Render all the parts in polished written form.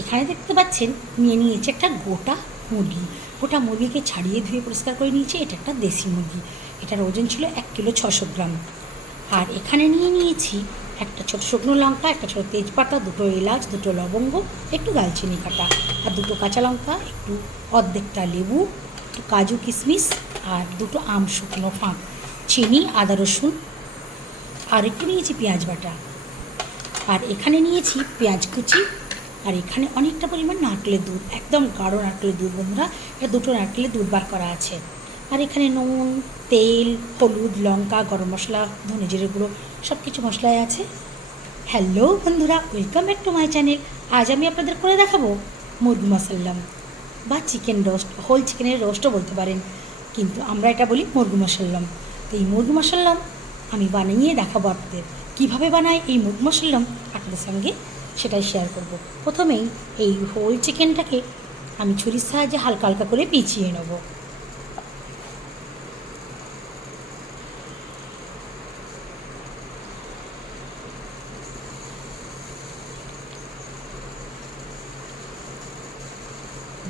এখানে দেখতে পাচ্ছেন নিয়ে নিয়েছে একটা গোটা মুরগি। গোটা মুরগিকে ছাড়িয়ে ধুয়ে পরিষ্কার করে নিয়েছি। এটা একটা দেশি মুরগি। এটার ওজন ছিল 1 কিলো 600 গ্রাম। আর এখানে নিয়ে নিয়েছি একটা ছোটো শুকনো লঙ্কা, একটা ছোটো তেজপাতা, 2টো এলাচ, 2টো লবঙ্গ, একটু দালচিনি কাটা, আর 2টো কাঁচা লঙ্কা, একটু অর্ধেকটা লেবু, একটু কাজু কিশমিশ, আর 2টো শুকনো ফাঁক, চিনি, আদা রসুন, আর একটু নিয়েছি পেঁয়াজ বাটা। আর এখানে নিয়েছি পেঁয়াজ কুচি। আর এখানে অনেকটা পরিমাণ নারকেলের দুধ, একদম গাঢ় নারকেলের দুধ বন্ধুরা। এটা 2টো নারকেলের দুধ বার করা আছে। আর এখানে নুন, তেল, হলুদ, লঙ্কা, গরম মশলা, ধনে জিরে গুঁড়ো, সব কিছু মশলাই আছে। হ্যালো বন্ধুরা, welcome back to my channel. আজ আমি আপনাদের করে দেখাবো মুরগি মশাল্লাম বা চিকেন রোস্ট, হোল চিকেনের রোস্টও বলতে পারেন, কিন্তু আমরা এটা বলি মুরগি মশাল্লাম। তো এই মুরগি মশাল্লাম আমি বানিয়ে দেখাবো আপনাদের। কীভাবে বানাই এই মুরগি মশাল্লাম আপনাদের সঙ্গে সেটাই শেয়ার করব। প্রথমেই এই হোল চিকেনটাকে আমি ছুরির সাহায্যে হালকা হালকা করে পিছিয়ে নেব।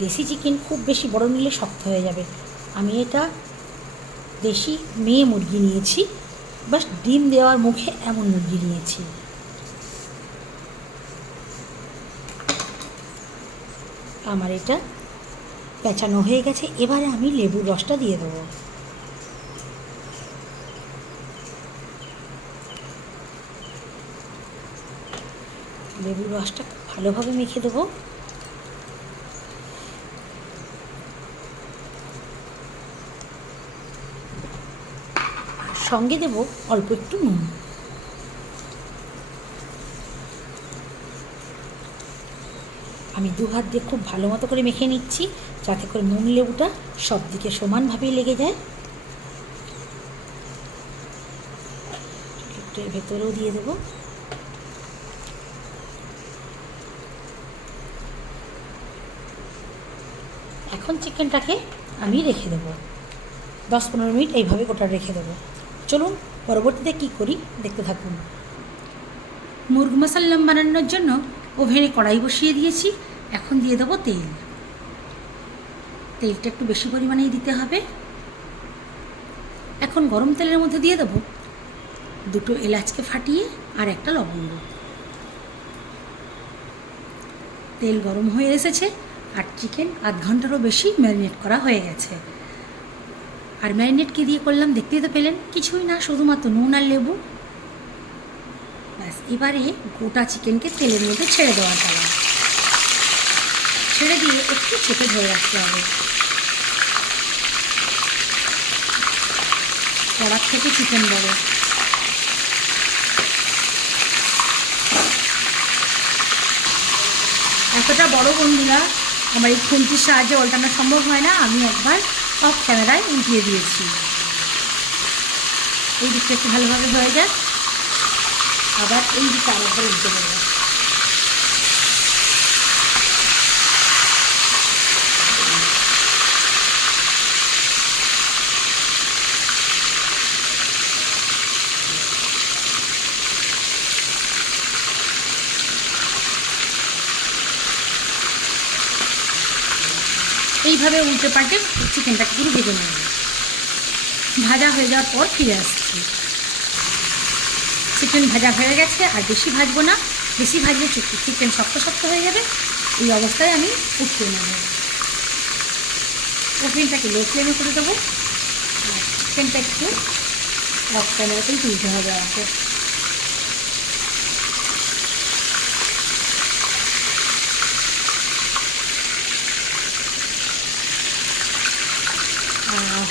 দেশি চিকেন খুব বেশি বড় নিলে শক্ত হয়ে যাবে। আমি এটা দেশি মেয়ে মুরগি নিয়েছি, বাস ডিম দেওয়ার মুখে এমন মুরগি নিয়েছি। আমার এটা পেঁচানো হয়ে গেছে। এবারে আমি লেবুর রসটা দিয়ে দেবো। লেবুর রসটা ভালোভাবে মেখে দেবো। আর সঙ্গে দেবো অল্প একটু নুন। আমি 2 হাত দিয়ে খুব ভালো মতো করে মেখে নিচ্ছি, যাতে করে নুন লেবুটা সব দিকে সমানভাবেই লেগে যায়। একটু এর ভেতরেও দিয়ে দেবো। এখন চিকেনটাকে আমি রেখে দেবো 10-15 মিনিট, এইভাবে গোটা রেখে দেবো। চলুন পরবর্তীতে কী করি দেখতে থাকুন। মুরগি মশাল্লাম বানানোর জন্য ওভেনে কড়াই বসিয়ে দিয়েছি। এখন দিয়ে দেবো তেল। তেলটা একটু বেশি পরিমাণেই দিতে হবে। এখন গরম তেলের মধ্যে দিয়ে দেবো 2টো এলাচকে ফাটিয়ে আর একটা লবঙ্গ। তেল গরম হয়ে এসেছে আর চিকেন আধ ঘন্টারও বেশি ম্যারিনেট করা হয়ে গেছে। আর ম্যারিনেট কী দিয়ে করলাম দেখতেই তো পেলেন, কিছুই না, শুধুমাত্র নুন আর লেবু। ব্যাস, এবারে গোটা চিকেনকে তেলের মধ্যে ছেড়ে দেওয়া পালা। ছেড়ে দিয়ে একটু চেপে ধরে রাখতে হবে। কড়ার থেকে চিকেন বড়। এতটা বড় বন্ধুরা আমার এই খুন্তির সাহায্যে উল্টানো সম্ভব হয় না। আমি একবার অফ ক্যামেরায় উল্টিয়ে দিয়েছি। এই দিকটা একটু ভালোভাবে হয়ে যায়, আবার এই দিকটা আরেকবার উল্টে দেবো। এইভাবে উল্টে পাল্টে চিকেনটাকে পুরো ভেজে নেব। ভাজা হয়ে যাওয়ার পর ফিরে আসছি। চিকেন ভাজা হয়ে গেছে, আর বেশি ভাজবো না, বেশি ভাজলে চিকেন শক্ত শক্ত হয়ে যাবে। এই অবস্থায় আমি উঠিয়ে নেব। ওভেনটাকে লো ফ্লেমে করে দেবো। আর চিকেনটা একটু অফ ক্যামেরাতেই তুলতে হবে আমাকে।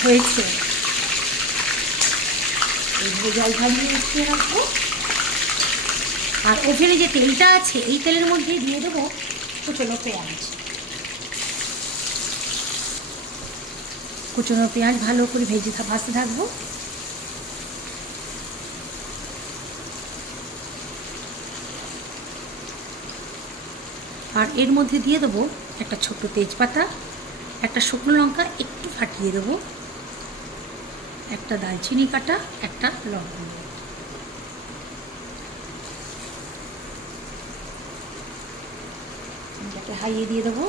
হয়েছে, এইভাবে জল ঝালিয়ে উঠিয়ে রাখবো। আর ওভেনে যে তেলটা আছে এই তেলের মধ্যে দিয়ে দেবো কুচনো পেঁয়াজ। কুচনো পেঁয়াজ ভালো করে ভাজতে থাকবো। আর এর মধ্যে দিয়ে দেবো একটা ছোট্ট তেজপাতা, একটা শুকনো লঙ্কা একটু ফাটিয়ে দেবো, একটা দালচিনি কাটা, একটা লবঙ্গ। এটাকে চিকেনটাকে হাইয়ে দিয়ে দেবো।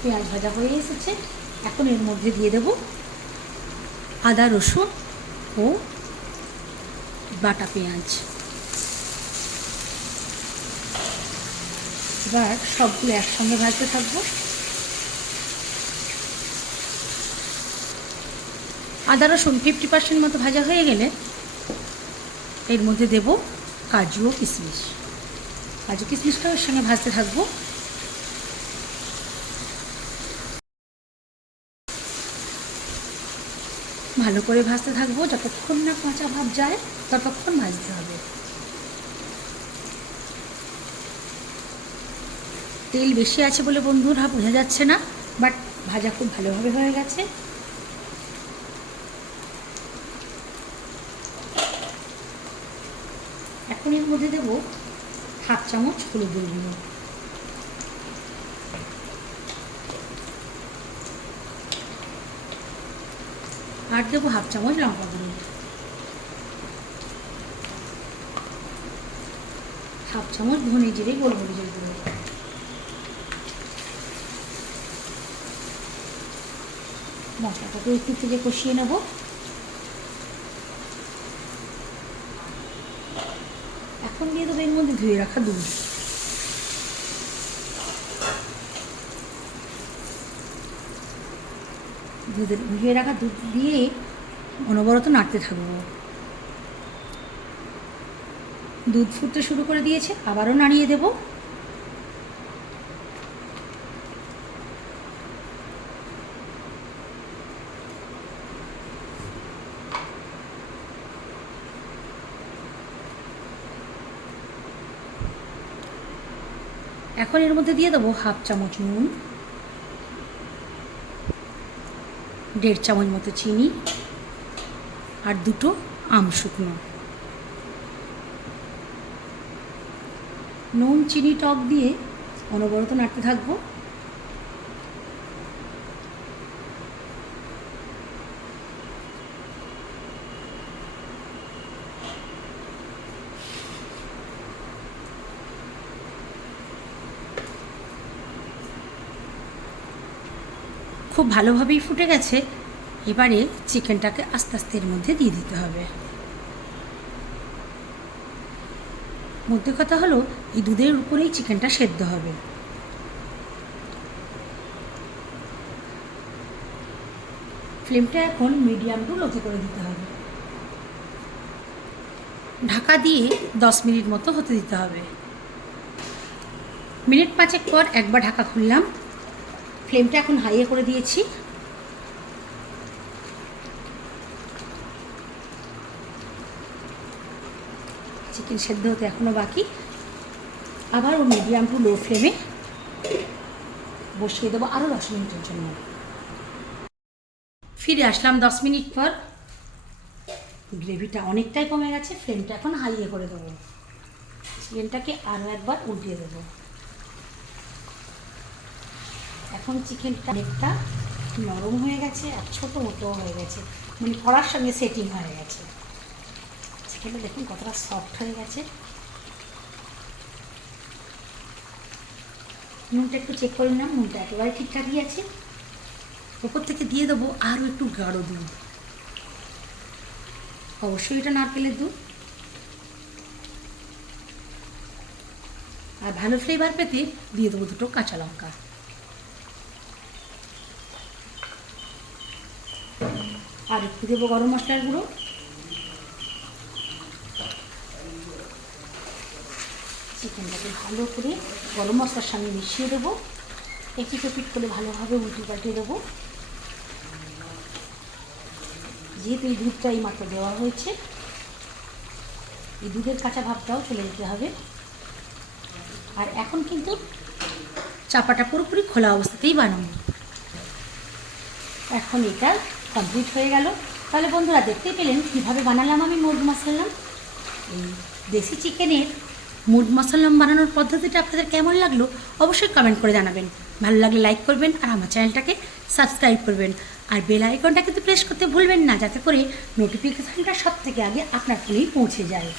পেঁয়াজ ভাজা হয়ে এসেছে, এখন এর মধ্যে দিয়ে দেবো আদা রসুন ও বাটা পেঁয়াজ। এবার সবগুলো একসঙ্গে ভাজতে থাকবো। আদা রসুন 50% মতো ভাজা হয়ে গেলে এর মধ্যে দেব কাজু ও কিশমিশ। কাজু কিশমিশটাও এর সঙ্গে ভাজতে থাকবো। ভালো করে ভাজতে থাকবো, যতক্ষণ না কাঁচা ভাব যায় ততক্ষণ ভাজতে হবে। তেল বেশি আছে বলে বন্ধুরা বোঝা যাচ্ছে না, বাট ভাজা খুব ভালোভাবে হয়ে গেছে। এখন এর মধ্যে দেব 1/2 চামচ হলুদের গুঁড়ো, আর দেবো 1/2 চামচ লঙ্কা গুঁড়ো, 1/2 চামচ ধনে জিরে গোলমরিচের গুঁড়ো। মশলাটাকে একটু থেকে কষিয়ে নেব। এখন দিয়ে দেবো এর মধ্যে ধুয়ে রাখা দুধ। ধুয়ে রাখা দুধ দিয়ে অনবরত নাড়তে থাকবো। দুধ ফুটতে শুরু করে দিয়েছে, আবারও নাড়িয়ে দেব। এখন এর মধ্যে দিয়ে দেবো 1/2 চামচ নুন, 1.5 চামচ মতো চিনি আর 2টো আমশুকনো। নুন চিনি টক দিয়ে অনবরত নাড়তে থাকবো। খুব ভালোভাবেই ফুটে গেছে। এবারে চিকেনটাকে আস্তে আস্তে এর মধ্যে দিয়ে দিতে হবে। মধ্যে কথা হলো এই দুধের উপরেই চিকেনটা সেদ্ধ হবে। ফ্লেমটা এখন মিডিয়াম টু লোতে করে দিতে হবে। ঢাকা দিয়ে 10 মিনিট মতো হতে দিতে হবে। মিনিট 5 পর একবার ঢাকা খুললাম। ফ্লেমটা এখন হাইয়ে করে দিয়েছি। চিকেন সেদ্ধ হতে এখনও বাকি। আবার ও মিডিয়াম টু লো ফ্লেমে বসিয়ে দেবো আরও 10 মিনিটের জন্য। ফিরে আসলাম 10 মিনিট পর। গ্রেভিটা অনেকটাই কমে গেছে। ফ্লেমটা এখন হাইয়ে করে দেবো। চিকেনটাকে আরও একবার উল্টিয়ে দেবো। এখন চিকেনটা অনেকটা নরম হয়ে গেছে আর ছোটো মতো হয়ে গেছে, মানে কড়ার সঙ্গে সেটিং হয়ে গেছে। চিকেনটা দেখুন কতটা সফট হয়ে গেছে। নুনটা একটু চেক করে নিলাম, নুনটা একেবারে ঠিকঠাকই আছে। ওপর থেকে দিয়ে দেবো আরও একটু গাঢ় দুধ। অবশ্যই এটা নারকেলের দুধ। আর ভালো ফ্লেভার পেতে দিয়ে দেবো 2টো কাঁচা লঙ্কা। আর একটু দেবো গরম মশলার গুঁড়ো। চিকেনটাকে ভালো করে গরম মশলার সঙ্গে মিশিয়ে দেবো। একটু পিট করে ভালোভাবে উল্টে পাল্টে দেবো। যেহেতু এই দুধটা এই মাত্র দেওয়া হয়েছে, এই দুধের কাঁচা ভাবটাও চলে যেতে হবে। আর এখন কিন্তু চাপাটা পুরোপুরি খোলা অবস্থাতেই বানাবো। এখন এটা কমপ্লিট হয়ে গেল। তাহলে বন্ধুরা দেখতেই পেলেন কীভাবে বানালাম আমি মুরগ মাসাল্লাম। এই দেশি চিকেনের মুরগ মাসাল্লাম বানানোর পদ্ধতিটা আপনাদের কেমন লাগলো অবশ্যই কমেন্ট করে জানাবেন। ভালো লাগলে লাইক করবেন আর আমার চ্যানেলটাকে সাবস্ক্রাইব করবেন। আর বেল আইকনটা কিন্তু প্রেস করতে ভুলবেন না, যাতে করে নোটিফিকেশানটা সব থেকে আগে আপনার ফোনেই পৌঁছে যায়।